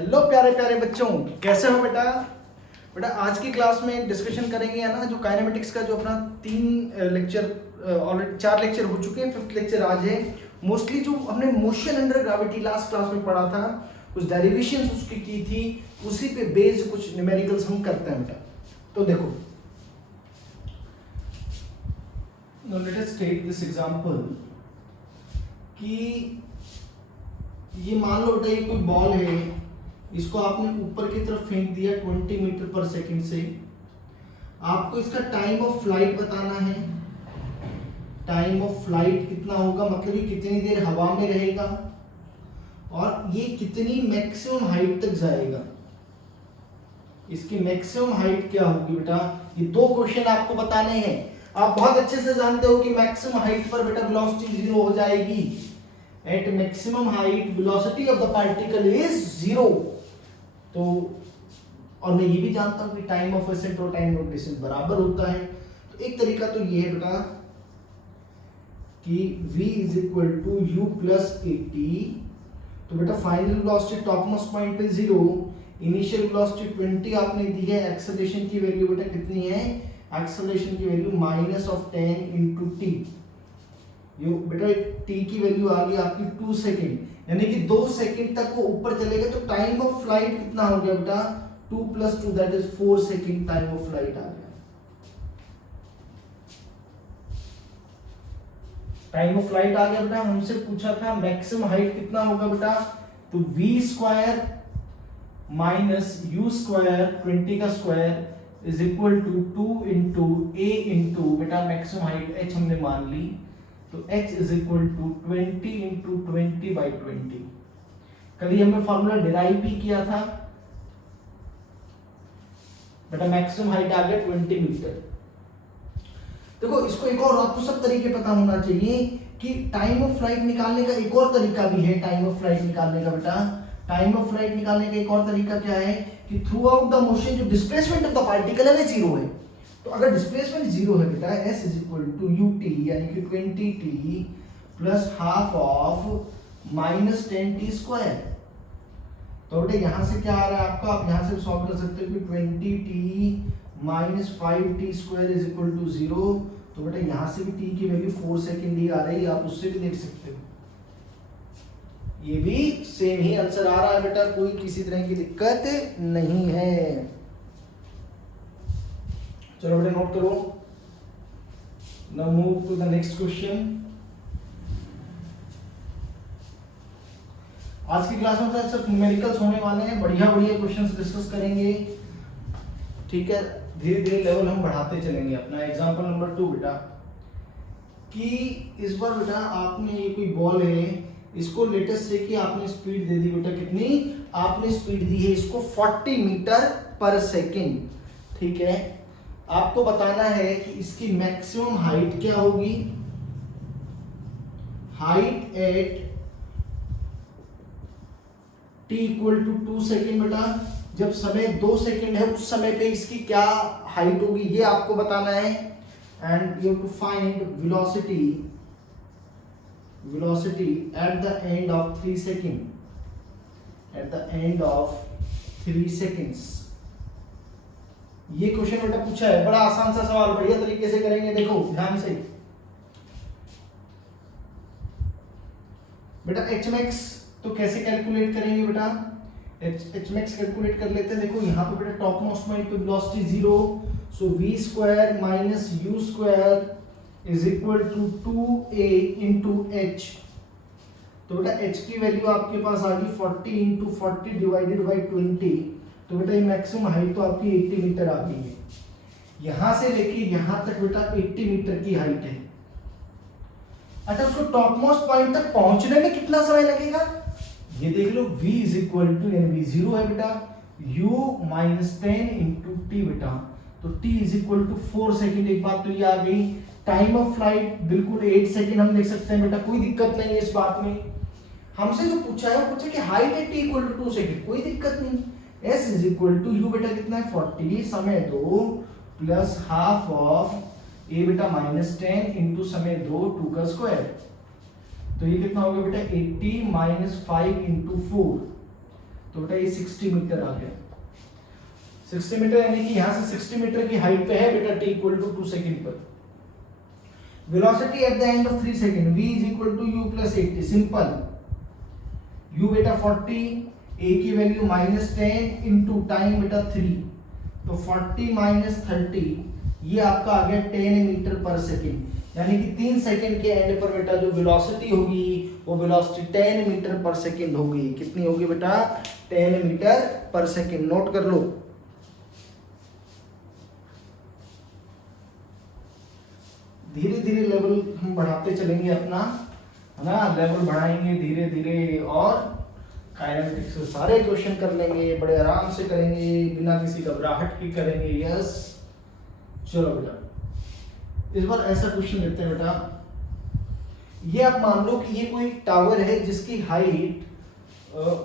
Hello प्यारे प्यारे बच्चों, कैसे हो बेटा। बेटा आज की क्लास में डिस्कशन करेंगे है ना, जो काइनेमेटिक्स का जो अपना 3 लेक्चर ऑलरेडी 4 लेक्चर हो चुके हैं, 5th लेक्चर आज है। मोस्टली जो हमने motion under gravity last class में पढ़ा था, कुछ डेरिवेशंस उसकी की थी, उसी पे बेस्ड कुछ न्यूमेरिकल्स हम करते हैं बेटा। तो देखो, let us take this example कि ये मान लो बेटा ये कोई बॉल है, इसको आपने ऊपर की तरफ फेंक दिया 20 मीटर पर सेकंड से। आपको इसका टाइम ऑफ फ्लाइट बताना है। टाइम ऑफ फ्लाइट कितना होगा, मतलब ये कितनी देर हवा में रहेगा और ये कितनी मैक्सिमम हाइट तक जाएगा। इसकी मैक्सिमम हाइट क्या होगी बेटा, ये 2 क्वेश्चन आपको बताने हैं। आप बहुत अच्छे से जानते हो कि मैक्सिमम हाइट पर बेटा वेलोसिटी 0 हो जाएगी। At maximum height velocity of the particle is 0। तो और मैं ये भी जानता हूं कि टाइम ऑफ असेंट और टाइम ऑफ डिसेंट बराबर होता है। तो एक तरीका तो ये है बेटा कि v is equal to u plus 80। तो बेटा final velocity top most point पे 0, इनिशियल वेलोसिटी 20 आपने दी है। एक्सेलरेशन की वैल्यू बेटा कितनी है, एक्सेलरेशन की वैल्यू -10 into t। ये बेटा t की वैल्यू आ गई आपकी 2 सेकेंड, यानी कि 2 सेकेंड तक वो ऊपर चलेगा। तो टाइम ऑफ फ्लाइट कितना हो गया बेटा, 2 + 2 that is 4 second time of flight आ गया। टाइम ऑफ फ्लाइट आ गया बेटा। हमसे पूछा था मैक्सिमम हाइट कितना होगा बेटा, तो v² माइनस u² 20 का square is equal to 2 into a into बेटा मैक्सिमम हाइट h हमने मान ली, तो h is equal to 20 into 20/20। कभी हमने फॉर्मूला डिराइव भी किया था बेटा। मैक्सिमम हाइट आ गया 20 मीटर। देखो इसको एक और आपको सब तरीके पता होना चाहिए कि टाइम ऑफ फ्लाइट निकालने का एक और तरीका भी है। टाइम ऑफ फ्लाइट निकालने का बेटा, टाइम ऑफ फ्लाइट निकालने का एक और तरीका क्या है कि थ्रू आउट द मोशन जो डिस्प्लेसमेंट ऑफ द पार्टिकल है वो 0 है। तो अगर डिस्प्लेसमेंट 0 है बेटा, s is equal to ut यानी कि 20t plus half of -10t²। तो बेटा यहां से क्या आ रहा है आपका, आप यहां से सॉल्व कर सकते हो कि 20t - 5t² is equal to 0। तो बेटा यहां से भी t की वैल्यू 4 सेकेंड ही आ रही है, आप उससे भी देख सकते हो। ये भी सेम ही आंसर आ रहा है बेटा, कोई किसी तरह की दिक्कत नहीं है। चलो बेटा नोट करो। Now move to the next question. आज की क्लास में सिर्फ न्यूमेरिकल्स होने वाले हैं, बढ़िया बढ़िया क्वेश्चंस डिस्कस करेंगे, ठीक है। धीरे धीरे लेवल हम बढ़ाते चलेंगे अपना। एग्जांपल नंबर 2 बेटा, कि इस बार बेटा आपने ये कोई बॉल है, इसको लेटेस्ट से कि आपने स्पीड दे दी बेटा, कितनी आपने स्पीड दी है इसको 40 मीटर पर सेकेंड, ठीक है। आपको बताना है कि इसकी मैक्सिमम हाइट क्या होगी। Height at t equal to 2 second बेटा, जब समय 2 सेकेंड है उस समय पे इसकी क्या हाइट होगी ये आपको बताना है। And you have to find velocity at the end of 3 second, at the end of 3 seconds. ये क्वेश्चन बेटा पूछा है, बड़ा आसान सा सवाल, बढ़िया तरीके से करेंगे। देखो ध्यान से बेटा, hmax तो कैसे कैलकुलेट करेंगे बेटा, hmax कैलकुलेट कर लेते हैं। देखो यहाँ पे बेटा टॉप मोस्ट पॉइंट पे velocity 0, so v² minus u² is equal to 2a into h। तो बेटा h की वैल्यू आपके पास आ गई 40 into 40 डिवाइडेड बाई 20। तो बेटा ये मैक्सिमम हाइट तो आपकी 80 मीटर आ गई है। यहां से लेके यहां तक बेटा 80 मीटर की हाइट है। अच्छा, उसको टॉप मोस्ट पॉइंट तक पहुंचने में कितना समय लगेगा ये देख लो। v is equal to v 0 है बेटा, u -10 into t बेटा, तो t is equal to 4 second. एक बात तो ये आ गई। टाइम ऑफ फ्लाइट बिल्कुल 8 सेकेंड हम देख सकते हैं बेटा, कोई दिक्कत नहीं है इस बात में। हमसे जो पूछा है वो पूछा कि हाइट है t इक्वल टू 2 सेकेंड, कोई दिक्कत नहीं। s is equal to u बेटा कितना है 40 समय 2 प्लस हाफ ऑफ a बेटा -10 into समय 2 2 का स्क्वायर। तो ये कितना हो गया बेटा 80 - 5 into 4, तो बेटा ये 60 मीटर आ गया। 60 मीटर यानी कि यहां से 60 मीटर की हाइट पे है बेटा t इक्वल टू 2 सेकंड पर। Velocity at the end of 3 second v is equal to u plus 80। Simple, u बेटा 40, a की वैल्यू -10 इनटू टाइम बेटा 3, तो 40 माइनस 30 ये आपका आ गया 10 मीटर पर सेकंड, यानी कि 3 सेकंड के एंड पर बेटा जो वेलोसिटी होगी वो वेलोसिटी 10 मीटर पर सेकंड होगी। कितनी होगी बेटा? 10 मीटर पर सेकंड। नोट कर लो। धीरे धीरे लेवल हम बढ़ाते चलेंगे अपना, है ना, लेवल बढ़ाएंगे धीरे धीरे और काइनेमेटिक्स से सारे क्वेश्चन कर लेंगे, बड़े आराम से करेंगे, बिना किसी घबराहट के करेंगे। यस, चलो बेटा इस बार ऐसा क्वेश्चन लेते हैं बेटा। ये आप मान लो कि ये कोई टावर है जिसकी हाइट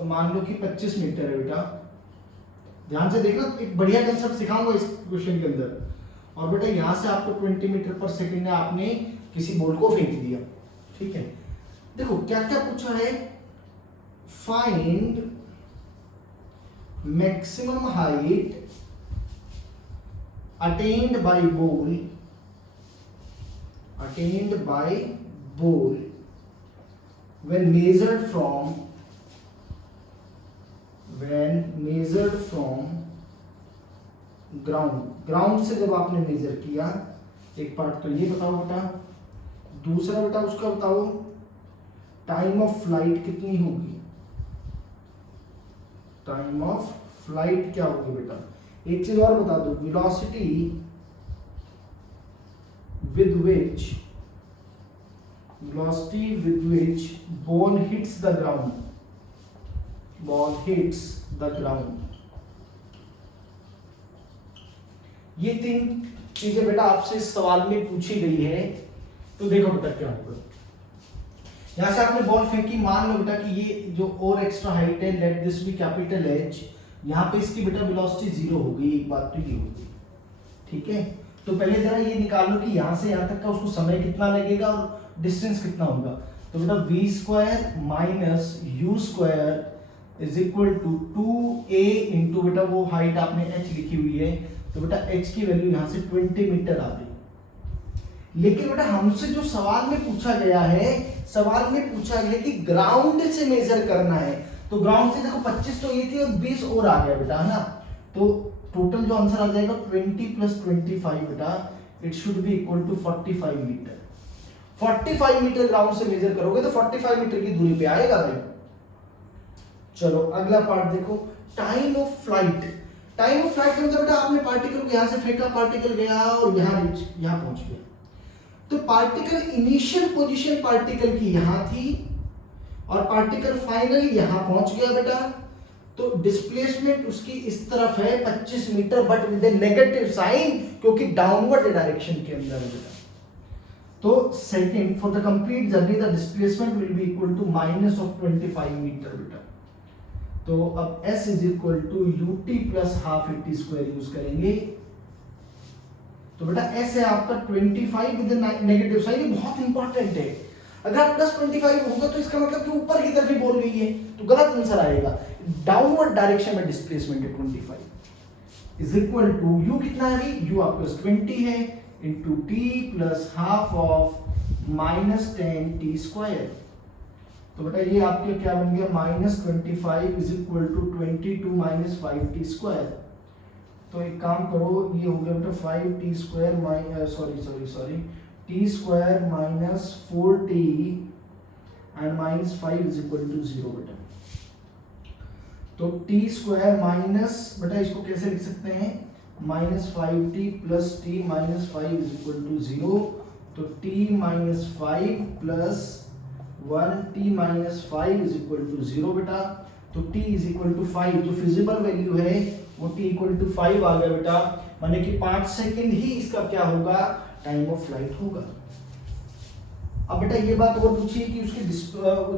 मान लो कि 25 मीटर है बेटा। ध्यान से देखना, एक बढ़िया कंसेप्ट सिखाऊंगा इस क्वेश्चन के अंदर। और बेटा यहां से आपको 20 मीटर पर सेकंड में आपने किसी बॉल को फेंक दिया, ठीक है। देखो क्या क्या पूछा है, find maximum height attend by ball when measured from ground से जब आपने मेजर किया। एक पार्ट तो ये बताओ बेटा, दूसरा बेटा उसका बताओ टाइम ऑफ फ्लाइट कितनी होगी, टाइम ऑफ फ्लाइट क्या होगी बेटा। एक चीज और बता दो, velocity with which ball hits the ground, ये 3 चीजें बेटा आपसे इस सवाल में पूछी गई है। तो देखो बेटा क्या होगा, यहां से आपने बॉल फेंकी, मान लो बेटा कि ये जो और एक्स्ट्रा हाइट है, let this be capital H, यहां पे इसकी बेटा वेलोसिटी 0 होगी। एक बात तो ये होगी, ठीक है। तो पहले जरा ये निकाल लो कि यहां से यहां तक का उसको समय कितना लगेगा और डिस्टेंस कितना होगा। तो बेटा v square minus u square is equal to 2a into बेटा वो हाइट आपने h लिखी हुई है, तो बेटा h की वैल्यू यहां से 20 मीटर आ गई। लेकिन बेटा हमसे जो सवाल में पूछा गया है, सवाल में पूछा गया कि ग्राउंड से मेजर करना है। तो ग्राउंड से देखो 25 तो ये थी और 20 और आ गया बेटा, है ना। तो टोटल जो आंसर आ जाएगा 20 प्लस 25 बेटा, it should be equal to 45 metre. 45 metre ground से मेजर करोगे तो 45 मीटर की दूरी पे आएगा भाई। चलो अगला पार्ट देखो, time of flight. Time of flight मतलब बेटा आपने पार्टिकल को यहां से फेंका, पार्टिकल गया और यहां पहुंच गया। तो पार्टिकल इनिशियल पोजीशन पार्टिकल की यहां थी और पार्टिकल फाइनली यहां पहुंच गया बेटा। तो डिस्प्लेसमेंट उसकी इस तरफ है 25 metre, but with negative sign, क्योंकि डाउनवर्ड डायरेक्शन के अंदर है बेटा। तो second, for the complete journey the displacement will be equal to minus of 25 metre बेटा। तो अब s is equal to ut plus half at square use करेंगे। तो बेटा s है आपका 25 विद नेगेटिव साइन, ये बहुत इंपॉर्टेंट है। अगर आप प्लस 25 होगा तो इसका मतलब कि ऊपर की तरफ ही बोल गई है, तो गलत आंसर आएगा। डाउनवर्ड डायरेक्शन में डिस्प्लेसमेंट है 25 इज इक्वल टू u कितना है, u आपका 20 है into t plus half of minus 10t square. तो बेटा ये आपके क्या बन गया, minus 25 is equal to 22 minus 5t square. तो एक काम करो, ये हो गया बेटा 5t square sorry t square minus 4t and minus 5 is equal to 0 बेटा। तो t स्क्वायर माइनस बेटा इसको कैसे लिख सकते हैं, minus 5t plus t minus 5 is equal to 0। तो t minus 5 plus 1t minus 5 is equal to 0 बेटा। तो t इज इक्वल टू 5, जो फिजिबल वैल्यू है वो t इक्वल टू 5 आ गया बेटा, माने कि 5 सेकंड ही इसका क्या होगा, टाइम ऑफ फ्लाइट होगा। अब बेटा ये बात और पूछिए कि उसके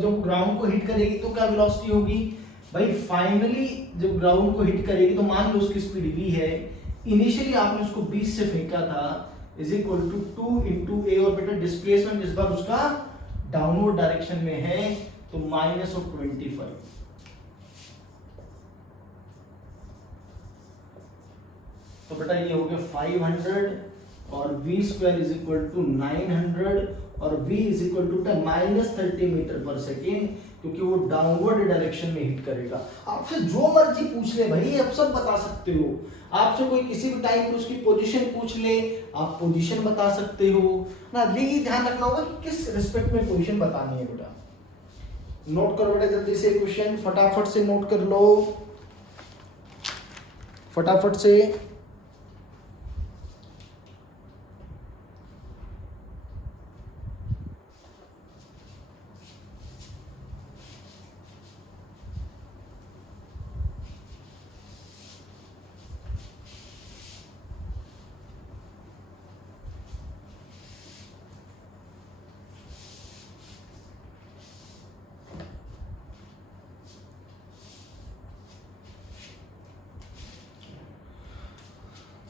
जब ग्राउंड को हिट करेगी तो क्या वेलोसिटी होगी। भाई फाइनली जब ग्राउंड को हिट करेगी तो मान लो उसकी स्पीड v है, इनिशियली आपने उसको 20 से फेंका था, is equal to 2 into a, और बेटा डिस्प्लेसमेंट इस बार उसका डाउनवर्ड डायरेक्शन में है, तो माइनस ऑफ 25। तो बेटा ये हो गया 500 और v square is equal to 900 और v is equal to -30 metre पर सेकेंड, क्योंकि वो डाउनवर्ड डायरेक्शन में हिट करेगा। आपसे जो मर्जी पूछ ले भाई, आप सब बता सकते हो। आपसे कोई किसी भी टाइम पे उसकी पोजीशन पूछ ले, आप पोजीशन बता सकते हो ना। लेकिन ध्यान रखना होगा कि किस रिस्पेक्ट में पोजीशन बतानी है बेटा। नोट करो बेटा जल्दी से क्वेश्चन, फटाफट से नोट कर लो, फटाफट से।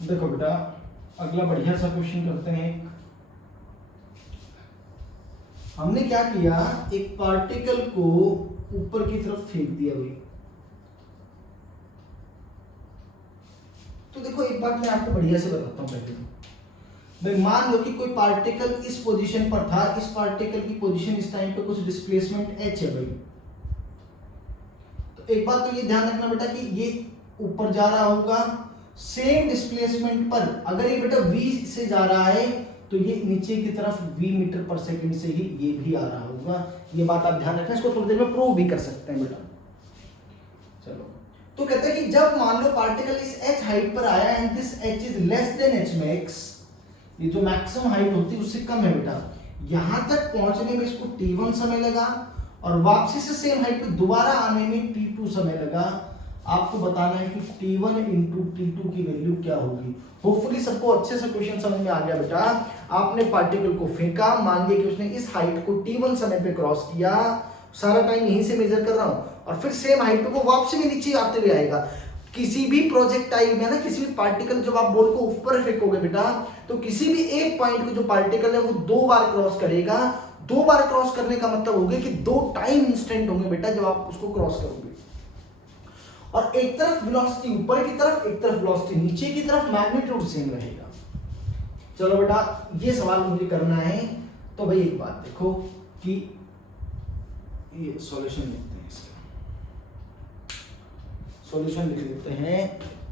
देखो बेटा अगला बढ़िया सा क्वेश्चन करते हैं। हमने क्या किया, एक पार्टिकल को ऊपर की तरफ फेंक दिया भाई। तो देखो एक बात मैं आपको बढ़िया से बताता हूं पहले। भाई मान लो कि कोई पार्टिकल इस पोजीशन पर था, इस पार्टिकल की पोजीशन इस टाइम पे कुछ डिस्प्लेसमेंट h है भाई। तो एक बात तो ये ध्यान रखना बेटा कि ये ऊपर जा रहा होगा, सेम डिस्प्लेसमेंट पर अगर ये बेटा v से जा रहा है तो ये नीचे की तरफ v मीटर पर सेकंड से ही ये भी आ रहा होगा। ये बात आप ध्यान रखना, इसको थोड़ी देर में प्रूव भी कर सकते हैं बेटा। चलो तो कहते हैं कि जब मान लो पार्टिकल इस h हाइट पर आया and this h is less than h max, ये जो मैक्सिमम हाइट होती है उससे कम है बेटा, यहां तक पहुंचने में इसको t1 समय लगा और वापसी से सेम हाइट पे दोबारा आने में t2 समय लगा। आपको बताना है कि t1 इंटू t2 की वैल्यू क्या होगी। होपफुली सबको अच्छे से क्वेश्चन समझ में आ गया बेटा। आपने पार्टिकल को फेंका, मान लिया कि उसने इस हाइट को t1 समय पे क्रॉस किया, सारा टाइम यहीं से मेजर कर रहा हूं, और फिर सेम हाइट पे वो वापसी में नीचे आते हुए आएगा। किसी भी प्रोजेक्टाइल में ना, किसी भी पार्टिकल जब आप बॉल को ऊपर फेंकोगे बेटा, तो किसी भी एक पॉइंट को जो पार्टिकल है वो 2 बार क्रॉस करेगा। 2 बार क्रॉस करने का मतलब होगा कि 2 टाइम इंस्टेंट होंगे बेटा जब आप उसको क्रॉस करोगे। और एक तरफ वेलोसिटी ऊपर की तरफ, एक तरफ वेलोसिटी नीचे की तरफ, मैग्नीट्यूड सेम रहेगा। चलो बेटा ये सवाल मुझे करना है। तो भाई एक बात देखो कि ये सॉल्यूशन लिखते हैं, इसका सॉल्यूशन लिख लेते हैं,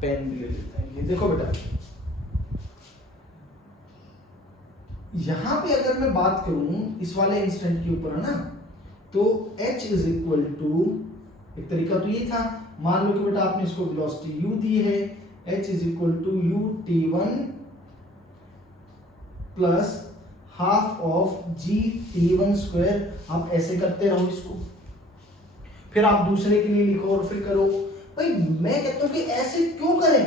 पेन भी ले लेते हैं। ये देखो बेटा यहां पे अगर मैं बात करूं इस वाले इंस्टेंट के ऊपर है ना, तो h इज इक्वल टू, एक तरीका तो ये था, मान लो कि बेटा आपने इसको वेलोसिटी u दी है, h is equal to u t1 plus half of g t1 square. आप ऐसे करते रहो इसको, फिर आप दूसरे के लिए लिखो और फिर करो। भाई मैं कहता हूं कि ऐसे क्यों करें,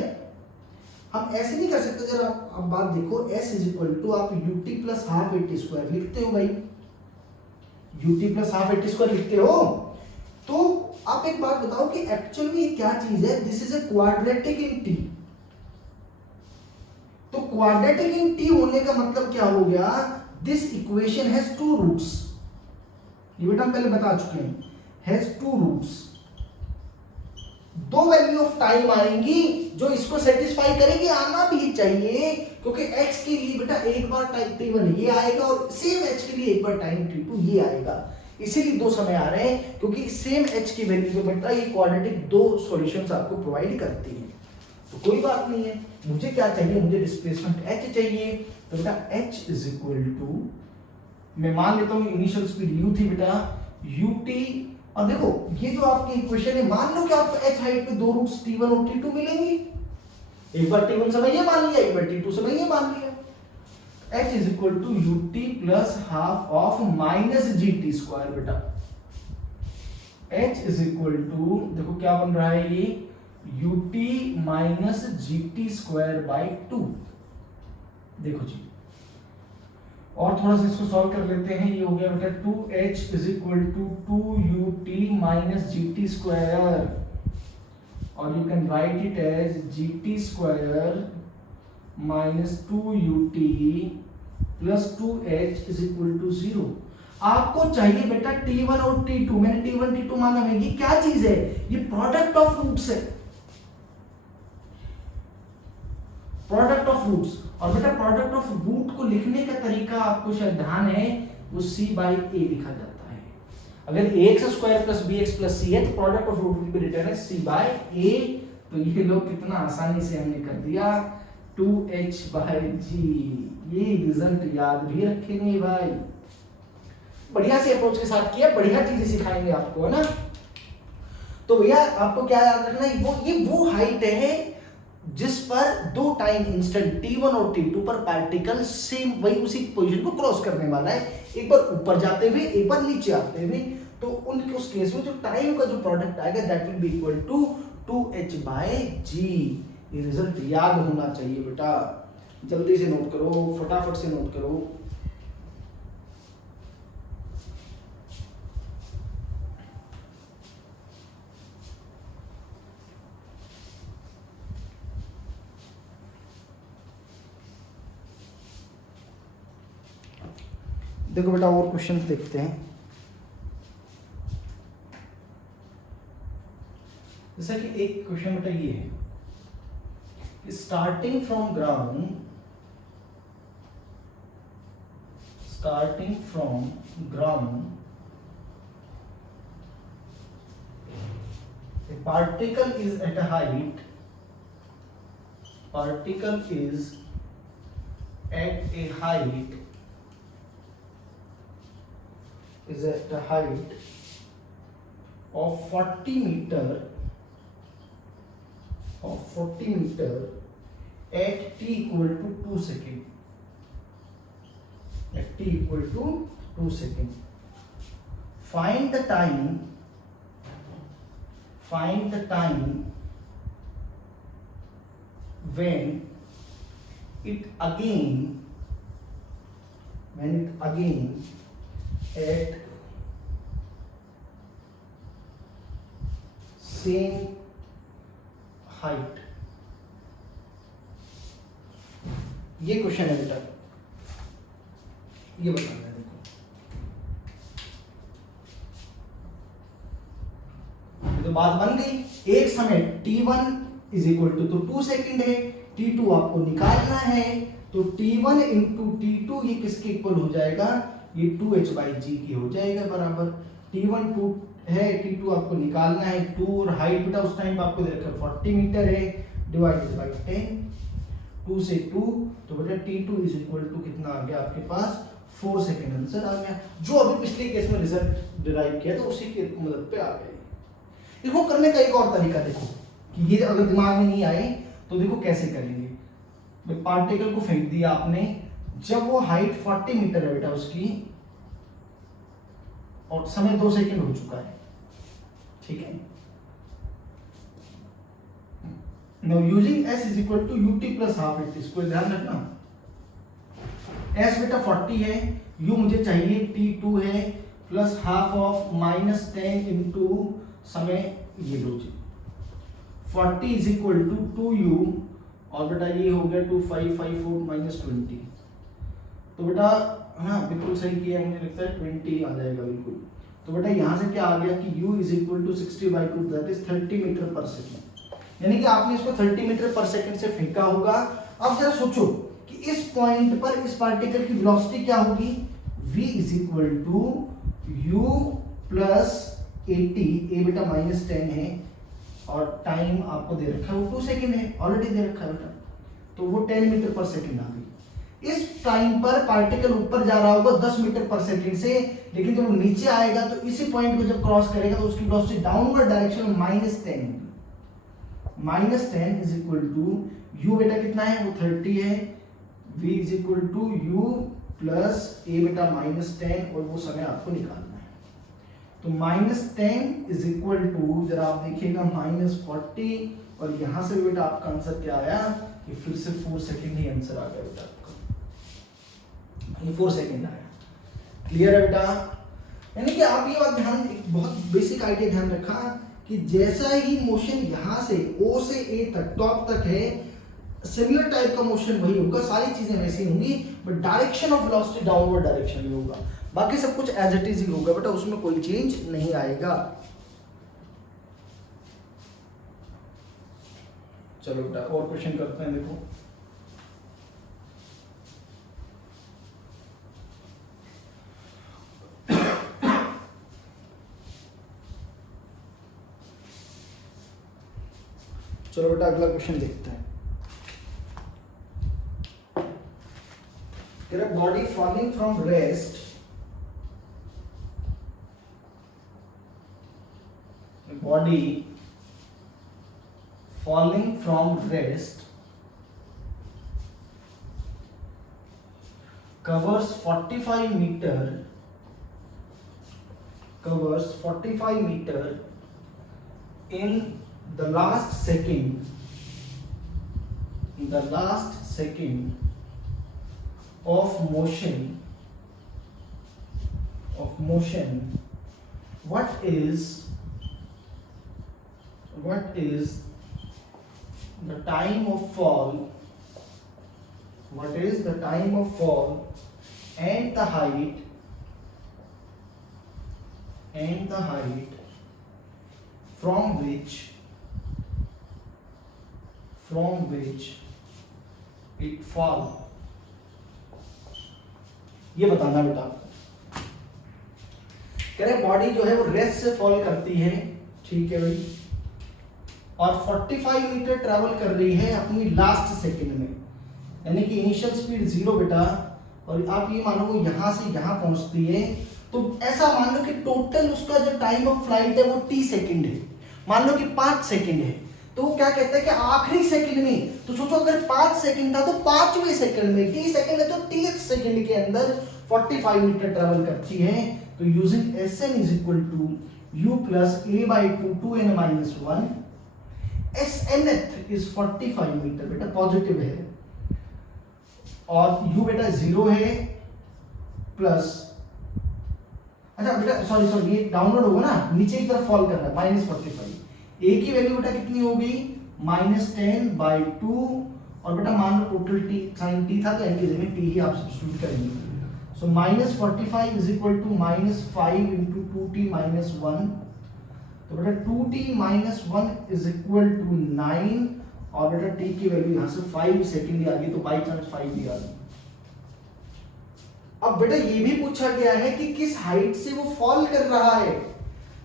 हम ऐसे नहीं कर सकते। जरा आप बात देखो, s इज इक्वल टू आप ut plus half eighty square लिखते हो भाई, ut plus half eighty square लिखते हो। तो आप एक बात बताओ कि एक्चुअल में ये क्या चीज है, this is a quadratic in t। तो क्वाड्रेटिक इन t होने का मतलब क्या हो गया, दिस इक्वेशन हैज 2 रूट्स। ये बेटा हम पहले बता चुके हैं, has 2 roots. 2 value of time आएंगी जो इसको सेटिस्फाई करेगी, आना भी चाहिए, क्योंकि x के लिए बेटा एक बार टाइम t1 ये आएगा और सेम h के लिए एक बार टाइम t2 ये आएगा। इसीलिए 2 समय आ रहे हैं, क्योंकि सेम h की वैल्यू पे बेटा ये क्वाड्रेटिक 2 सॉल्यूशंस आपको प्रोवाइड करती है। तो कोई बात नहीं है, मुझे क्या चाहिए, मुझे डिस्प्लेसमेंट h चाहिए। तो बेटा h इज इक्वल टू, मैं मान लेता हूं इनिशियल स्पीड u थी बेटा, ut। और देखो ये जो आपकी इक्वेशन है, मान लो कि आपको h हाइट पे 2 रूट्स t1 और t2 मिलेंगी। एक बार t1 समय ये मान लिया, एक बार t2 समय ये मान लिया। h is equal to ut plus half of minus gt square बेटा। h इज इक्वल टू, देखो क्या बन रहा है ये, ut minus gt square by 2। देखो जी, और थोड़ा सा इसको सॉल्व कर लेते हैं। ये हो गया बेटा 2h is equal to 2ut minus gt square, और you can write it as gt square minus 2ut plus 2h is equal to 0। आपको चाहिए बेटा t1 और t2। मैंने t1 t2 माना है, ये क्या चीज है, ये प्रोडक्ट ऑफ रूट्स है। प्रोडक्ट ऑफ रूट्स, और बेटा प्रोडक्ट ऑफ रूट को लिखने का तरीका आपको शायद ध्यान है, वो c बाई ए लिखा जाता है। अगर ax square plus bx plus c है तो product of root will be written as c by a. तो ये लोग कितना आसानी से हमने कर दिया 2h बाई g। ये रिजल्ट याद भी रखेंगे भाई, बढ़िया से अप्रोच के साथ किया, बढ़िया चीजें सिखाएंगे आपको, है ना। तो भैया आपको क्या याद रखना है, वो हाइट है जिस पर दो टाइम इंस्टेंट t1 और t2 पर पार्टिकल सेम वही उसी पोजीशन को क्रॉस करने वाला है, एक बार ऊपर जाते हुए एक बार नीचे आते हुए। तो उनके उस केस में जो टाइम का जो प्रोडक्ट आएगा that will be equal to 2h by g। ये रिजल्ट याद होना चाहिए बेटा, जल्दी से नोट करो, फटाफट से नोट करो। देखो बेटा और क्वेश्चन देखते हैं। जैसा कि एक क्वेश्चन बेटा ये है, starting from ground a particle is at a height of 40 meter at t equal to 2 second. At t equal to 2 second. Find the time when it again at same height। ये question है बेटा, ये बताना है। देखो तो बात बन गई, एक समय t1 इज इक्वल टू, तो 2 सेकेंड है, t2 आपको निकालना है, तो t1 इंटू t2 ये किसके इक्वल हो जाएगा, ये 2h बाई जी की हो जाएगा बराबर। t1 2 है, t2 आपको निकालना है 2, और हाइट बेटा उस टाइम आपको दे रखा 40 मीटर है, डिवाइडेड बाई 10, 2 से 2, तो बेटा t2 इज इक्वल टू कितना आ गया आपके पास 4 सेकेंड आंसर आ गया, जो अभी पिछले केस में रिजल्ट डिराइव किया था उसी के मदद पे आ गए। देखो करने का एक और तरीका देखो, कि ये अगर दिमाग में नहीं आए तो देखो कैसे करेंगे। पार्टिकल को फेंक दिया आपने, जब वो हाइट 40 मीटर है बेटा उसकी, और समय 2 सेकेंड हो चुका है, ठीक है। Now using s is equal to ut plus half at, इसको ध्यान रखना। s बेटा 40 है, u मुझे चाहिए t2 है, प्लस हाफ ऑफ -10 इंटू समय ये लो जी 40 इज इक्वल टू 2u, और बेटा ये हो गया 2554 -20, तो बेटा हाँ बिल्कुल सही किया, मुझे लगता है 20 आ जाएगा बिल्कुल। तो बेटा यहाँ से क्या आ गया कि u is equal to 60/2 that is 30 metre पर सेकेंड, यानी कि आपने इसको 30 मीटर पर सेकेंड से फेंका होगा। अब जरा सोचो कि इस पॉइंट पर इस पार्टिकल की वेलोसिटी क्या होगी, v is equal to u plus 80, a बेटा -10 है, और टाइम आपको दे रखा है वो 2 सेकेंड है, ऑलरेडी दे रखा है बेटा, तो वो 10 मीटर पर सेकेंड आ गई। इस टाइम पर पार्टिकल ऊपर जा रहा होगा 10 मीटर पर सेकेंड से, लेकिन जब वो नीचे आएगा तो इसी पॉइंट को जब क्रॉस करेगा तो उसकी वेलोसिटी डाउनवर्ड डायरेक्शन में -10 होगी। -10 इज इक्वल टू u बेटा कितना है, वो 30 है, v is equal to u plus a बेटा -10, और वो समय आपको निकालना है। तो -10 इज इक्वल टू, जरा आप देखिएगा -40, और यहां से बेटा आपका आंसर क्या आया, कि फिर से 4 सेकेंड ही आंसर आ गया बेटा आपका, ये 4 सेकेंड आया। क्लियर है बेटा, यानी कि आप ये बात ध्यान, एक बहुत बेसिक आइडिया ध्यान रखा कि जैसा ही मोशन यहां से O से A तक टॉप तक है, सिमिलर टाइप का मोशन वही होगा, सारी चीजें वैसी होंगी, but direction of velocity downward direction में होगा, बाकी सब कुछ एज इट इज ही होगा बेटा, उसमें कोई चेंज नहीं आएगा। चलो बेटा और क्वेश्चन करते हैं। देखो चलो बेटा अगला क्वेश्चन देखते हैं। Body falling from rest, body falling from rest covers 45 meter in the last second of motion. What is the time of fall? What is the time of fall and the height from which it fall? ये बताना बेटा। कह रहे body जो है वो rest से fall करती है, ठीक है भाई, और 45 मीटर ट्रैवल कर रही है अपनी लास्ट सेकंड में, यानी कि इनिशियल स्पीड 0 बेटा, और आप ये मानो वो यहां से यहां पहुंचती है, तो ऐसा मान लो कि टोटल उसका जो टाइम ऑफ फ्लाइट है वो t सेकंड है, मान लो कि 5 सेकंड है, तो वो क्या कहता है कि आखिरी सेकंड में, तो सोचो अगर 5 सेकंड था तो 5वें सेकंड में, t सेकंड है तो 30 सेकंड के अंदर 45 मीटर ट्रैवल करती है। तो using Sn is equal to u plus a by 2 2n minus 1, Snth is 45 metre बेटा, पॉजिटिव है, और u बेटा 0 है प्लस, अच्छा बेटा सॉरी ये डाउनवर्ड होगा ना, नीचे की तरफ फॉल कर रहा है, माइनस 45, a की वैल्यू बेटा कितनी होगी -10/2, और बेटा मान लो टोटल t sin t था तो n की जगह t ही आप सब्स्टिट्यूट करेंगे, so -45 is equal to -5 into 2t minus 1, तो बेटा 2t minus 1 is equal to 9, और बेटा t की वैल्यू यहाँ से 5 सेकंड आ गई, तो बाई चांस 5 भी आ गई। अब बेटा ये भी पूछा गया है कि किस हाइट से वो फॉल कर रहा है,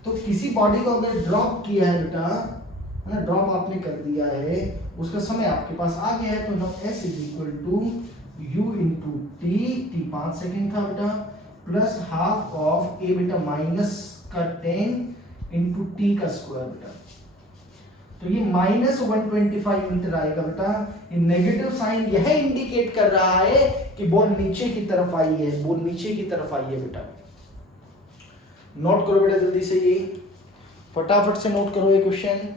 तो किसी बॉडी को अगर ड्रॉप किया है बेटा, है ना, ड्रॉप आपने कर दिया है, उसका समय आपके पास आ गया है, तो हम s is equal to u into t 5 second था बेटा, प्लस हाफ ऑफ a बेटा माइनस का 10 इंटू टी का स्क्वायर बेटा, तो ये -125 मीटर आएगा बेटा। ये नेगेटिव साइन यह इंडिकेट कर रहा है कि बॉल नीचे की तरफ आई है, बॉल नीचे की तरफ आई है बेटा। नोट करो बेटा जल्दी से, ये फटाफट से नोट करो ये क्वेश्चन।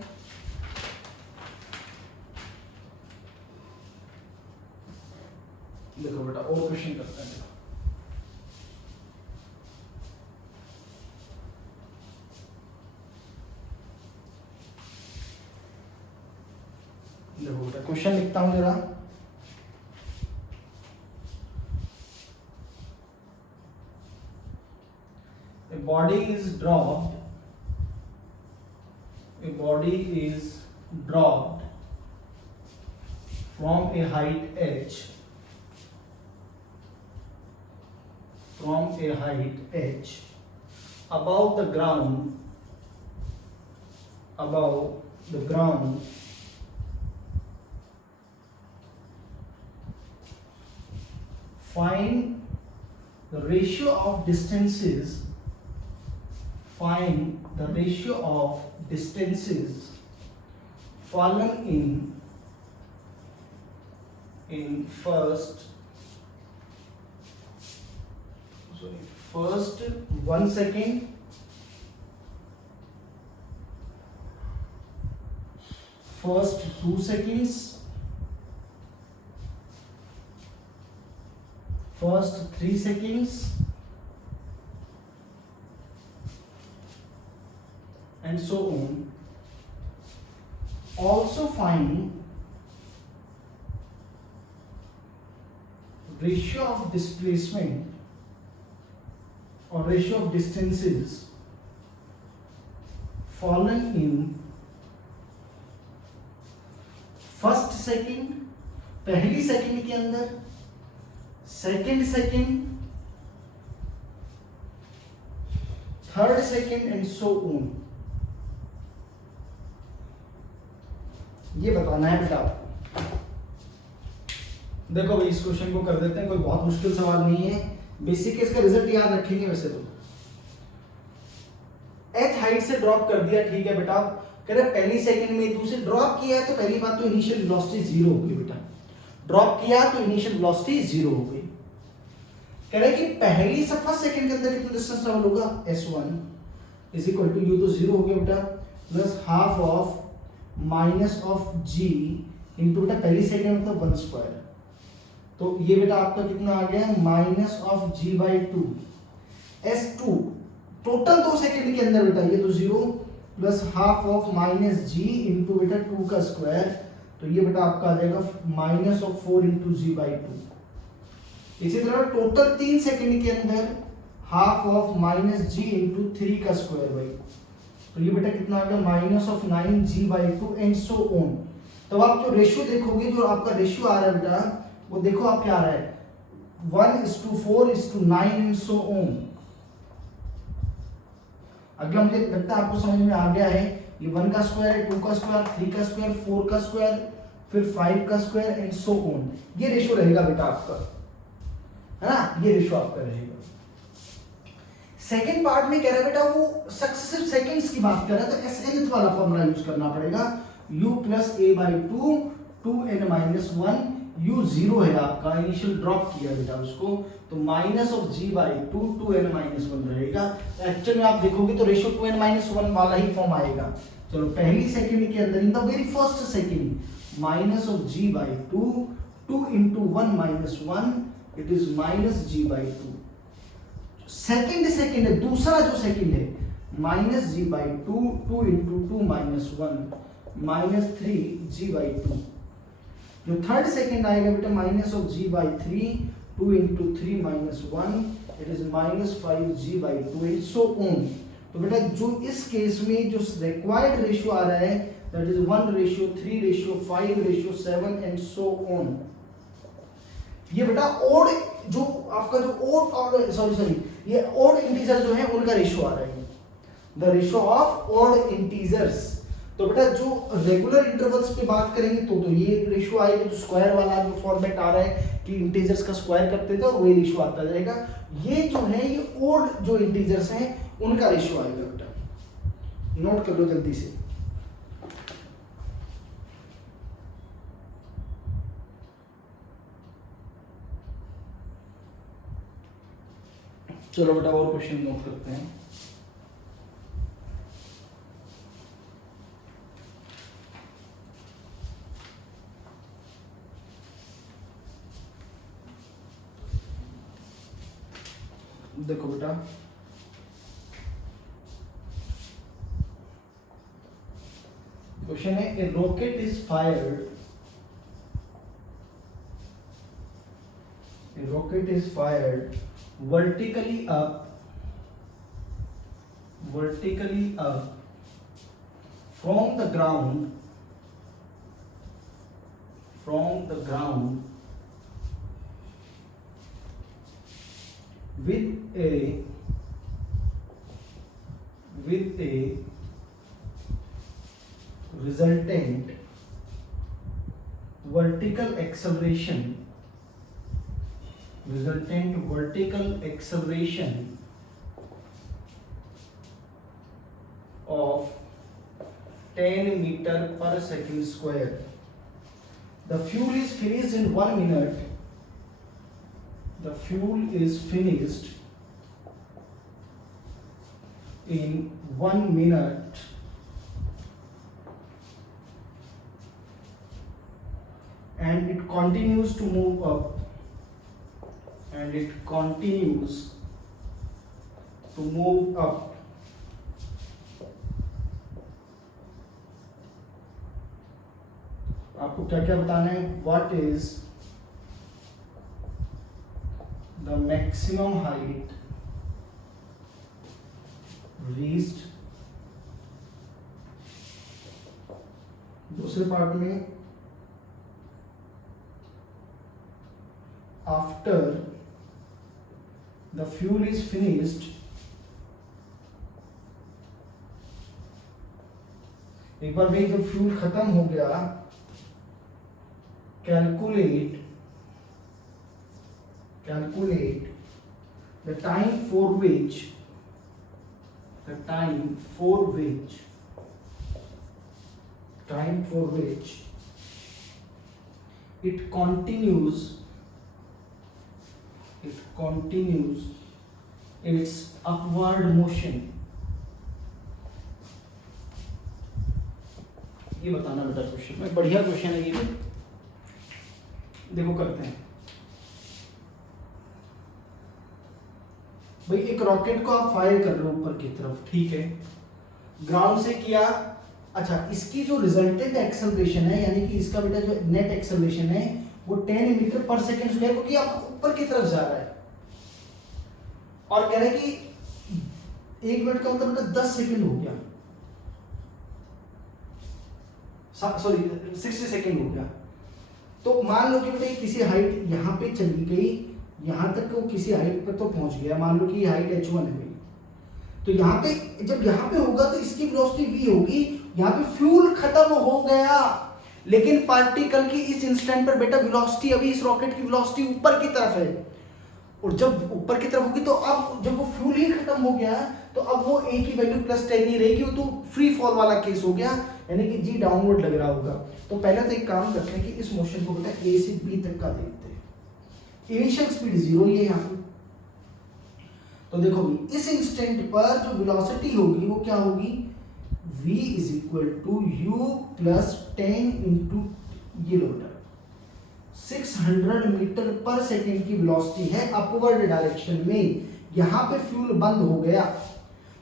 देखो बेटा और क्वेश्चन करते हैं। देखो बेटा क्वेश्चन लिखता हूं जरा, a body is dropped from a height h, above the ground find the ratio of distances fallen in first 1 second, first 2 seconds, first 3 seconds, and so on. Also find ratio of displacement or ratio of distances fallen in first second, पहली second के अंदर, second second, third second and so on. ये बताना है बेटा आपको। देखो भाई इस क्वेश्चन को कर देते हैं, कोई बहुत मुश्किल सवाल नहीं है, बेसिक इसका रिजल्ट याद रखेंगे वैसे तो। एच हाइट से ड्रॉप कर दिया, ठीक है बेटा, कह रहे पहली सेकंड में दूसरे ड्रॉप किया है तो पहली बात तो इनिशियल वेलोसिटी जीरो होगी बेटा, ड्रॉप किया तो इनिशियल वेलोसिटी जीरो हो गई। कह रहे कि पहली से फर्स्ट सेकंड के अंदर कितना डिस्टेंस ट्रैवल होगा, s1 is equal to, u तो जीरो हो गया बेटा, plus half of minus of g into बेटा पहली सेकंड मतलब 1 स्क्वायर, तो ये बेटा आपका कितना आ गया, minus of g by to, s2 total 2 second के अंदर बेटा ये तो zero, plus half of minus g into बेटा 2 का स्क्वायर, तो ये बेटा आपका आ जाएगा minus of 4 into g by two. इसी तरह टोटल 3 सेकंड के अंदर half of minus g into 3 का स्क्वायर भाई, तो ये बेटा कितना आ गया, minus of 9 g by two and so on. तो आप जो रेशियो देखोगे, जो आपका रेशियो आ रहा है बेटा, वो देखो आप क्या आ रहा है, 1:4:9 एंड सो ऑन। अगला मुझे लगता है आपको समझ में आ गया है, ये 1 का स्क्वायर है, 2 का स्क्वायर, 3 का स्क्वायर, 4 का स्क्वायर, फिर 5 का स्क्वायर एंड सो ऑन। ये रेशियो रहेगा बेटा आपका, है ना, ये रेशियो आपका रहेगा। सेकंड पार्ट में कह रहा है बेटा वो सक्सेसिव सेकंड्स की बात कर रहा है, तो SNth वाला फॉर्मूला यूज करना पड़ेगा, u plus a by two 2n minus 1, u zero है आपका, इनिशियल ड्रॉप किया बेटा उसको, तो minus of g by to 2n minus 1 रहेगा। एक्चुअल में आप देखोगे तो रेशियो 2n माइनस 1 वाला ही फॉर्म आएगा। चलो पहली सेकंड के अंदर, in the very first second, minus of g by two 2 into 1 minus 1, it is minus g by two. Second है, दूसरा जो सेकंड है, minus g by two 2 into 2 minus 1 minus 3 g by two. जो third second आएगा बेटा, minus of g by 3 2 into 3 minus 1, it is minus 5 g by two and so on. तो बेटा जो इस केस में जो रिक्वायर्ड रेशियो आ रहा है, that is 1:3:5:7 and so on. ये बेटा ओड, जो आपका जो ओड और सॉरी ये ओड इंटीजर जो है उनका रेशियो आ रहा है, the ratio of odd integers. तो बेटा जो रेगुलर इंटरवल्स पे बात करेंगे तो ये रेशियो आएगा, जो स्क्वायर वाला जो फॉर्मेट आ रहा है कि इंटीजर्स का स्क्वायर करते थे, वही रेशियो आता जाएगा। ये जो है ये ओड जो इंटीजर्स हैं उनका रेशियो आएगा बेटा, नोट कर लो जल्दी से। चलो बेटा और क्वेश्चन नोट करते हैं। देखो बेटा, क्वेश्चन है, a rocket is fired, a rocket is fired vertically up from the ground with a resultant vertical acceleration of 10 meter per second square. The fuel is finished in 1 minute. The fuel is finished in 1 minute and it continues to move up. आपको क्या क्या बताना है, what is the maximum height reached, दूसरे part में after the fuel is finished एक बार भाई जब फ्यूल खत्म हो गया, calculate the time for which it continues its upward motion। ये बताना बेटा क्वेश्चन में, बढ़िया क्वेश्चन है ये भी। देखो करते हैं भाई, एक रॉकेट को आप फायर कर रहे हो ऊपर की तरफ, ठीक है, ग्राउंड से किया। अच्छा, इसकी जो रिजल्टेंट एक्सेलरेशन है, यानी कि इसका बेटा जो नेट एक्सेलरेशन है वो 10 मीटर पर सेकेंड स्क्वायर, क्योंकि आप ऊपर की तरफ जा रहा है। और कह रहे हैं कि 1 मिनट का मतलब बेटा 10 सेकेंड हो गया, सॉरी 60 सेकेंड हो गया। तो मान लो कि बेटा किसी हाइट यहाँ पे चली गई, यहाँ तक वो किसी हाइट पर तो पहुंच गया, मान लो कि हाइट h1 है, तो यहाँ पे जब यहाँ पे होगा तो इसकी वेलोसिटी v होगी। यहाँ पे फ्यूल खत्म हो गया, लेकिन पार्टिकल की इस इंस्टेंट पर बेटा वेलोसिटी, अभी इस रॉकेट की वेलोसिटी ऊपर की तरफ है, और जब ऊपर की तरफ होगी तो अब जब वो फ्यूल ही खत्म हो गया तो अब वो a की वैल्यू +10 नहीं रहेगी, वो तो फ्री फॉल वाला केस हो गया, यानी कि g डाउनवर्ड लग रहा होगा। तो पहले तो एक काम करते हैं कि इस मोशन को बेटा a से b तक का देखते हैं। इनिशियल स्पीड 0 ही है यहाँ पे, तो देखो भी इस इंस्टेंट पर जो वेलोसिटी होगी वो क्या होगी, v = u + 10 × ये लो 600 मीटर पर सेकेंड की वेलोसिटी है अपवर्ड डायरेक्शन में। यहाँ पे फ्यूल बंद हो गया,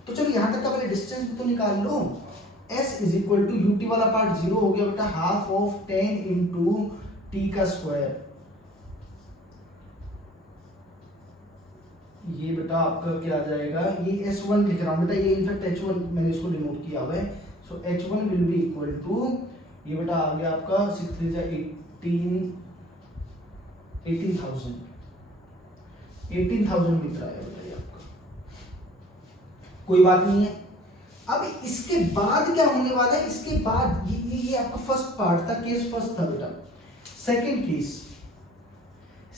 तो चलो यहाँ तक का पहले डिस्टेंस भी तो निकाल लो। s = ut वाला पार्ट 0 हो गया बेटा, हाफ ऑफ 10 × t²। ये बेटा आपका क्या आ जाएगा, ये s1 लिख रहा हूं बेटा, ये इनफैक्ट h1 मैंने इसको डिनोट किया हुआ है। So h1 will be equal to, ये बेटा आ गया आपका 6 3 जा 18,000 मीटर आया बेटा ये आपका, कोई बात नहीं है। अब इसके बाद क्या होने वाला है, इसके बाद ये आपका फर्स्ट पार्ट था, केस फर्स्ट था बेटा।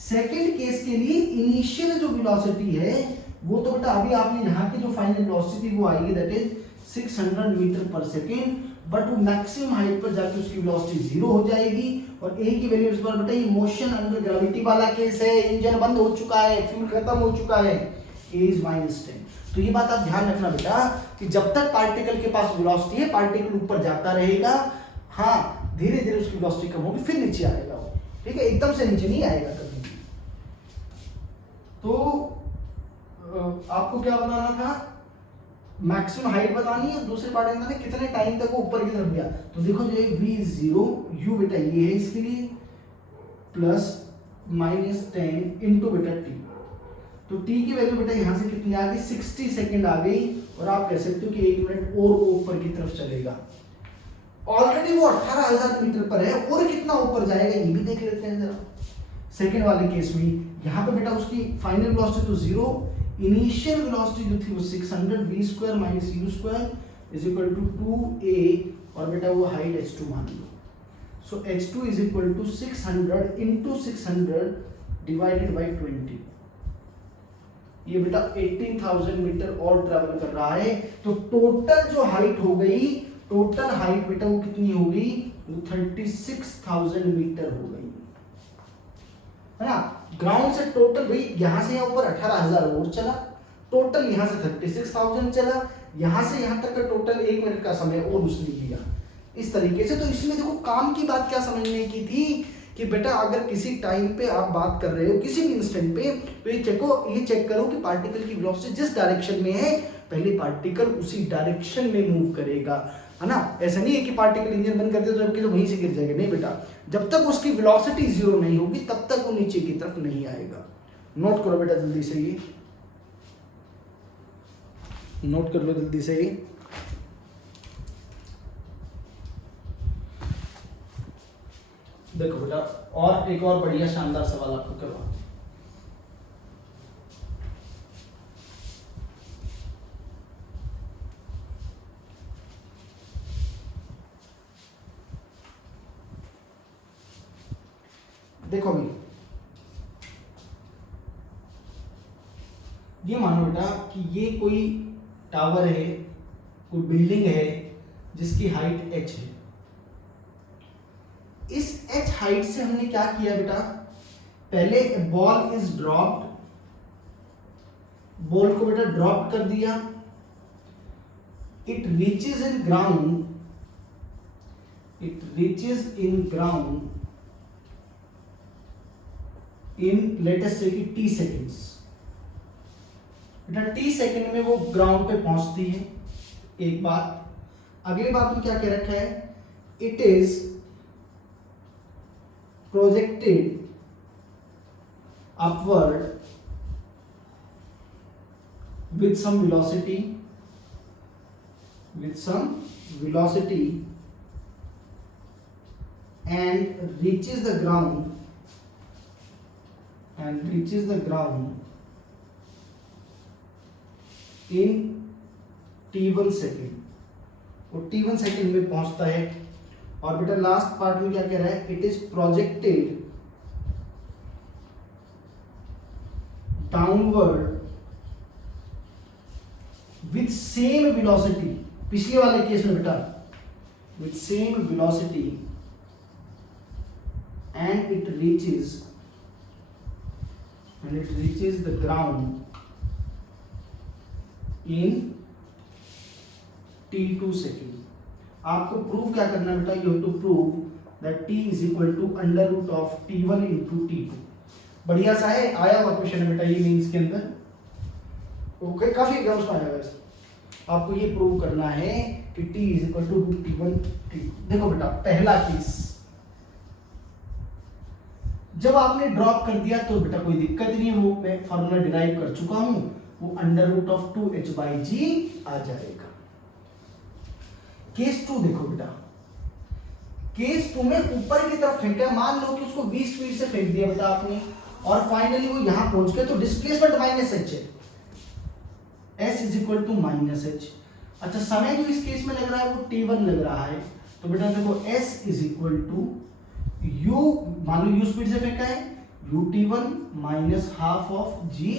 सेकंड केस के लिए इनिशियल जो वेलोसिटी है वो तो बेटा अभी आपने यहाँ की जो फाइनल वेलोसिटी वो आएगी, दैट इज 600 मीटर पर सेकेंड, बट वो मैक्सिमम हाइट पर जाके उसकी वेलोसिटी 0 हो जाएगी। और a की वैल्यू इस बार बेटा ये मोशन अंडर ग्रेविटी वाला केस है, इंजन बंद हो चुका है, फ्यूल खत्म हो चुका है, a इज -10। तो ये बात आप ध्यान रखना बेटा कि जब तक पार्टिकल के पास वेलोसिटी है पार्टिकल ऊपर जाता रहेगा, हाँ धीरे धीरे उसकी वेलोसिटी कम होगी फिर नीचे आएगा वो, ठीक है, एकदम से नीचे नहीं आएगा कभी। तो आपको क्या बताना था, मैक्सिमम हाइट बतानी है, दूसरे पार्ट में कितने टाइम तक वो ऊपर की तरफ गया। तो देखो जो v0 u बेटा ये है इसके लिए +-10 इंटू बेटा t, तो t की वैल्यू बेटा यहाँ से कितनी आ गई, 60 सेकेंड आ गई। और आप कह सकते हो कि 1 मिनट और वो ऊपर की तरफ चलेगा। ऑलरेडी वो 18,000 मीटर पर है, और कितना ऊपर जाएगा ये भी देख लेते हैं जरा। सेकेंड वाले केस में यहाँ पे बेटा उसकी फाइनल वेलोसिटी तो 0, इनिशियल वेलोसिटी जो थी वो 600 v² - u² = 2a, और बेटा वो हाइट h2 मान लो। सो h2 = 600 × 600 / 20। ये बेटा 18,000 मीटर और ट्रैवल कर रहा है। तो टोटल जो हाइट हो गई, टोटल हाइट बेटा वो कितनी हो गई, 36,000 मीटर हो गई, है ना। ग्राउंड से टोटल भाई यहाँ से यहाँ ऊपर 18,000 और चला, टोटल यहाँ से 36,000 चला, यहाँ से यहाँ तक का टोटल 1 मिनट का समय और उसने लिया इस तरीके से। तो इसमें देखो काम की बात क्या समझने की थी कि बेटा अगर किसी टाइम पे आप बात कर रहे हो किसी भी इंस्टेंट पे, तो ये चेक करो कि पार्टिकल की वेलोसिटी जिस डायरेक्शन में है पहले पार्टिकल उसी डायरेक्शन में मूव करेगा, है ना। ऐसा नहीं है कि पार्टिकल इंजन बंद कर दे तो वहीं से गिर जाएगा, नहीं बेटा, जब तक उसकी वेलोसिटी 0 नहीं होगी तब तक वो नीचे की तरफ नहीं आएगा। नोट करो बेटा जल्दी से, ये नोट कर लो जल्दी से। देखो बेटा और एक और बढ़िया शानदार सवाल आपको करवा, देखो अभी ये मानो बेटा कि ये कोई टावर है, कोई बिल्डिंग है जिसकी हाइट h है। इस h हाइट से हमने क्या किया बेटा, पहले बॉल इज ड्रॉप्ड, बॉल को बेटा ड्रॉप कर दिया, it reaches in ground, it reaches in ground in let us से कि t सेकेंड्स। बेटा t सेकेंड में वो ग्राउंड पे पहुंचती है, एक बात। अगली बात में क्या कह रखा है, it is projected upward with some velocity, with some velocity and reaches the ground, and reaches the ground in t1 second, वो t1 सेकेंड में पहुंचता है। और बेटा लास्ट पार्ट में क्या कह रहा है, it is projected downward with same velocity, पिछले वाले केस में बेटा with same velocity and it reaches the ground in t2 second. आपको प्रूव क्या करना है बेटा, you have to prove that t is equal to under root of t1 into t2। बढ़िया सा है, आया हुआ क्वेश्चन है बेटा ये मेंस के अंदर, ओके काफी एग्जाम्स में आया है वैसे। आपको ये प्रूव करना है कि t is equal to root t1 t2। देखो बेटा पहला केस, जब आपने ड्रॉप कर दिया तो बेटा कोई दिक्कत नहीं है, वो मैं फॉर्मूला डिराइव कर चुका हूं, वो अंडर रूट ऑफ 2h/g आ जाएगा। केस 2 देखो बेटा, केस 2 में ऊपर की तरफ फेंका, मान लो कि उसको 20 स्पीड से फेंक दिया बेटा आपने, और फाइनली वो यहां पहुंच गया, तो डिस्प्लेसमेंट माइनस h है, s is equal to minus h. अच्छा समय जो इस केस में लग रहा है वो t1 लग रहा है, तो बेटा देखो s is equal to u, मान लो u स्पीड से फेंका है, ut1 minus half of g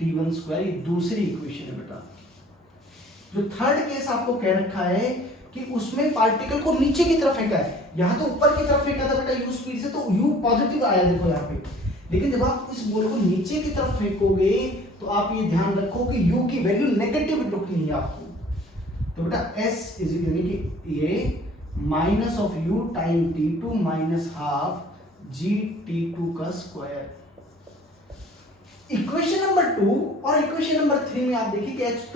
t1 square, ये दूसरी इक्वेशन है बेटा। जो थर्ड केस आपको कह रखा है कि उसमें पार्टिकल को नीचे की तरफ फेंका है, यहां तो ऊपर की तरफ फेंका था बेटा u स्पीड से, तो u पॉजिटिव आया देखो यहाँ पे, लेकिन जब आप इस बॉल को नीचे की तरफ फेंकोगे तो आप ये ध्यान रखो कि u की वैल्यू नेगेटिव रखनी है आपको। तो बेटा s इज यानी कि ये minus of u time t2 minus half g t2 का स्क्वायर। इक्वेशन नंबर 2 और इक्वेशन नंबर 3 में आप देखिए कि h2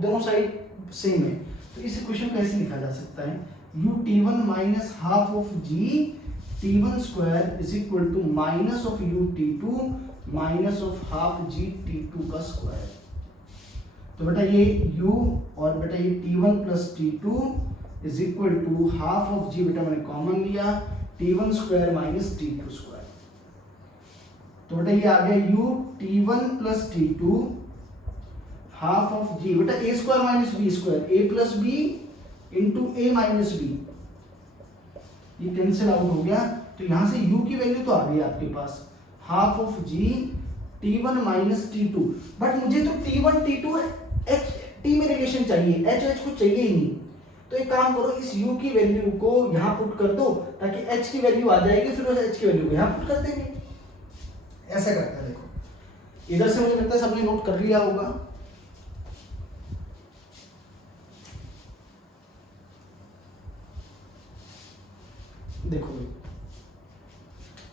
दोनों साइड सेम है, तो इस इक्वेशन को ऐसे लिखा जा सकता है, u t1 minus half of g t1 square is equal to minus of u t2 minus of half g t2 का स्क्वायर। तो बेटा ये u और बेटा ये t1 plus t2 is equal to half of g, बेटा मैंने common लिया, t1 square minus t2 square. तो बेटा ये आ गया u t1 plus t2 half of g, बेटा a square minus b square, a plus b into a minus b, ये cancel out हो गया, तो यहां से u की वैल्यू तो आ गई आपके पास, half of g t1 minus t2, but मुझे तो t1 t2 h t में रिलेशन चाहिए, h कुछ चाहिए ही नहीं। तो एक काम करो, इस u की वैल्यू को यहां पुट कर दो ताकि h की वैल्यू आ जाएगी, फिर उस h की वैल्यू को यहां पुट कर देंगे। ऐसा करता है, देखो इधर से मुझे लगता है सबने नोट कर लिया होगा। देखो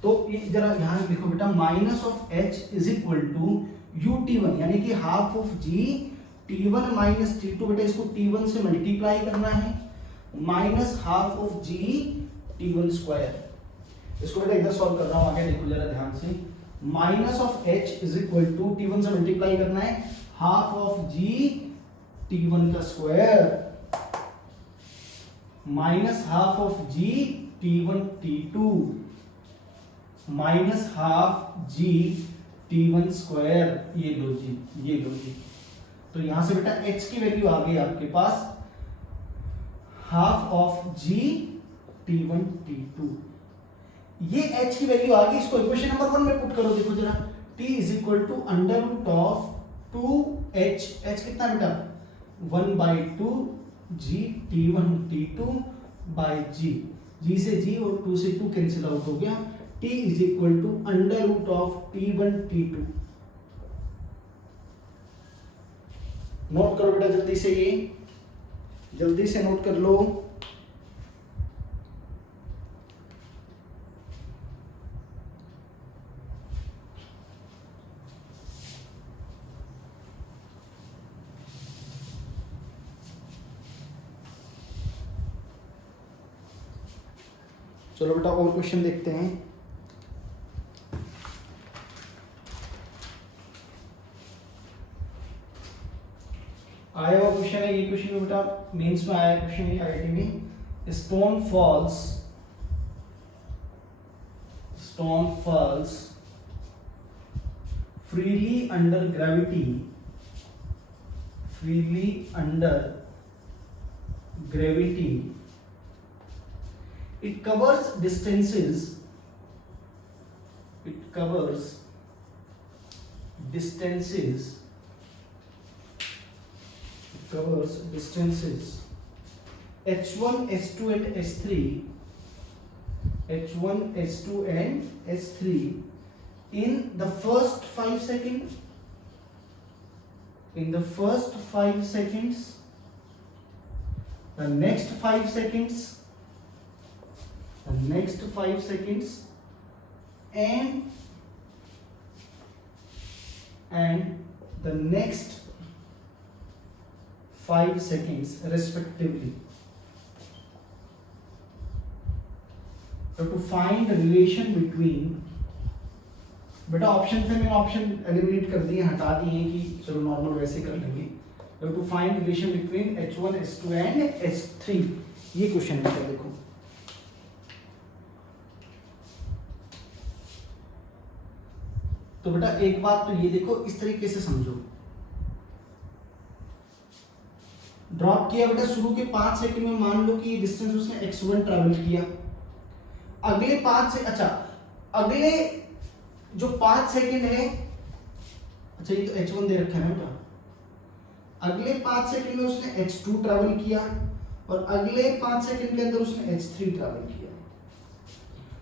तो ये जरा यहां लिखो बेटा, minus of h is equal to u t1 यानी कि half of g t1 minus t2, बेटा इसको t1 से मल्टीप्लाई करना है, minus half of g t1 square. इसको बेटा इधर सॉल्व कर रहा हूं, आगे देखो जरा ध्यान से, minus of h is equal to t1 से मल्टीप्लाई करना है, हाफ ऑफ g t1 का square minus half of g t1 t2 minus half g t1 square, ये लो जी, ये लो जी। तो यहां से बेटा h की वैल्यू आ गई आपके पास half of g t1 t2, ये h की वैल्यू आ गई, इसको इक्वेशन नंबर 1 में पुट करो। देखो जरा, t is equal to under root of 2h, h कितना बेटा 1/2 g t1 t2 by g से g और 2 से 2 कैंसिल आउट हो गया। t is equal to under root of t1 t2। Note करो बेटा जल्दी से, ये जल्दी से नोट कर लो। चलो बेटा और क्वेश्चन देखते हैं। आया हुआ क्वेश्चन है ये, क्वेश्चन बेटा मेंस में आया क्वेश्चन है आईआईटी में। Stone false freely under gravity. It covers distances h1 h2 and h3 in the first 5 seconds, the next 5 seconds, and the next 5 seconds respectively. So to find the relation between, बेटा option से मैंने option eliminate कर दिए, हटा दिए कि चलो normal वैसे कर लेंगे। To find relation between h1 h2 and h3, ये क्वेश्चन है। देखो तो बेटा एक बात तो ये देखो, इस तरीके से समझो। ड्रॉप किया बेटा शुरू के 5 सेकंड में, मान लो कि ये डिस्टेंस उसने x1 ट्रैवल किया। अगले 5 से अगले जो 5 सेकंड है, अच्छा ये तो h1 दे रखा है ना बेटा। अगले 5 सेकंड में उसने h2 ट्रैवल किया और अगले 5 सेकंड के अंदर उसने h3 ट्रैवल किया।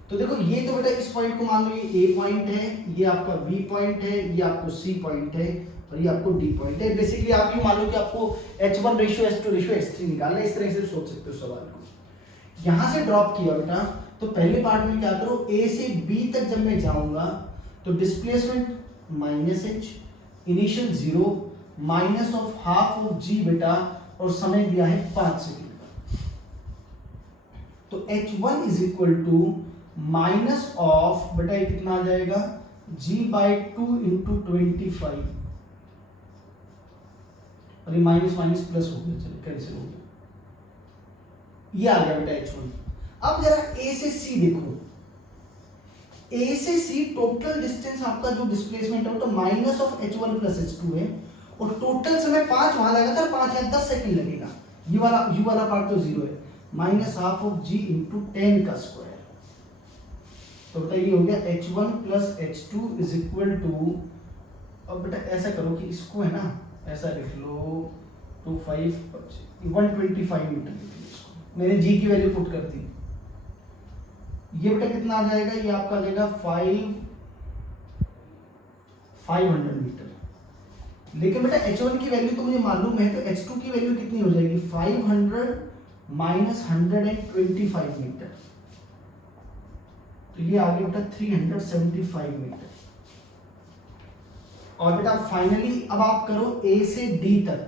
तो देखो ये तो बेटा इस पॉइंट को मान लो ये A पॉइंट है, ये आपका B पॉइंट है, ये आपको C पॉइंट है और ये आपको D पॉइंट है। बेसिकली आप ये मान लो कि आपको h1 ratio h2 ratio h3 निकालना है। इस तरह से सोच सकते हो सवाल को। यहां से ड्रॉप किया बेटा, तो पहले पार्ट में क्या करो, A से B तक जब मैं जाऊंगा तो displacement -h, initial 0, minus of half of g बेटा, और समय दिया है 5 सेकंड का। तो h1 is equal to minus of बेटा ये कितना आ जाएगा g/2 इंटू 25, और ये माइनस माइनस प्लस हो गया, चलो कैंसिल हो गया, ये आ गया बेटा h1। अब जरा A से C देखो, A से C टोटल डिस्टेंस आपका जो डिस्प्लेसमेंट है वो तो minus of h1 plus h2 है, और टोटल समय 5 वहां लगेगा था, 5 या 10 सेकंड लगेगा। ये वाला पार्ट तो 0 है, minus half of g into 10 का स्क्वायर। तो बेटा ये हो गया h1 plus h2 is equal to, अब बेटा ऐसा करो कि इसको है ना ऐसा लिख लो, 125 मीटर लिख लो इसको। मैंने g की वैल्यू पुट कर दी। ये बेटा कितना आ जाएगा, ये आपका आ जाएगा 500 मीटर। लेकिन बेटा h1 की वैल्यू तो मुझे मालूम है, तो h2 की वैल्यू कितनी हो जाएगी, 500 माइनस 125 मीटर, तो ये आ गया बेटा 375 मीटर। और बेटा फाइनली अब आप करो A से D तक,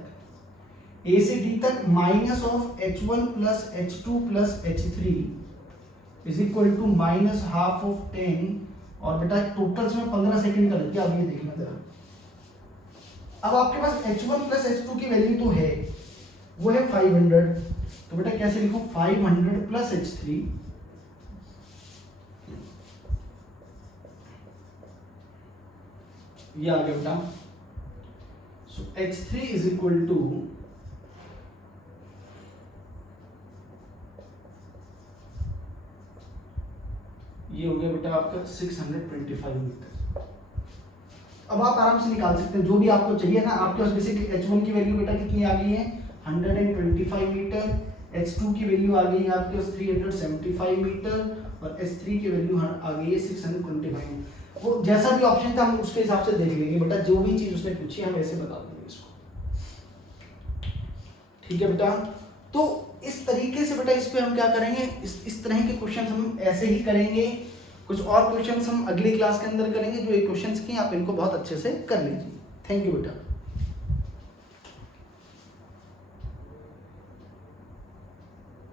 minus of h1 plus h2 plus h3 is equal to minus half of 10, और बेटा टोटल समय 15 सेकंड का लग गया। अब ये देखना जरा, अब आपके पास h1 प्लस h2 की वैल्यू तो है, वो है 500, तो बेटा कैसे लिखो, 500 प्लस h3, ये आ गया बेटा। सो h3 इज इक्वल टू, ये हो गया बेटा आपका 625 मीटर। अब आप आराम से निकाल सकते हैं जो भी आपको चाहिए ना। आपके पास बेसिकली h1 की वैल्यू बेटा कितनी आ गई है 125 मीटर, h2 की वैल्यू आ गई है आपके पास 375 मीटर और h3 की वैल्यू आ गई है 625। वो जैसा भी ऑप्शन था हम उसके हिसाब से देख लेंगे बेटा, जो भी चीज उसने पूछी हम ऐसे बता देंगे इसको। ठीक है बेटा, तो इस तरीके से बेटा इस पे हम क्या करेंगे, इस तरह के क्वेश्चन हम ऐसे ही करेंगे। कुछ और क्वेश्चंस हम अगली क्लास के अंदर करेंगे। जो ये क्वेश्चंस किए आप इनको बहुत अच्छे से कर लीजिए। थैंक यू बेटा।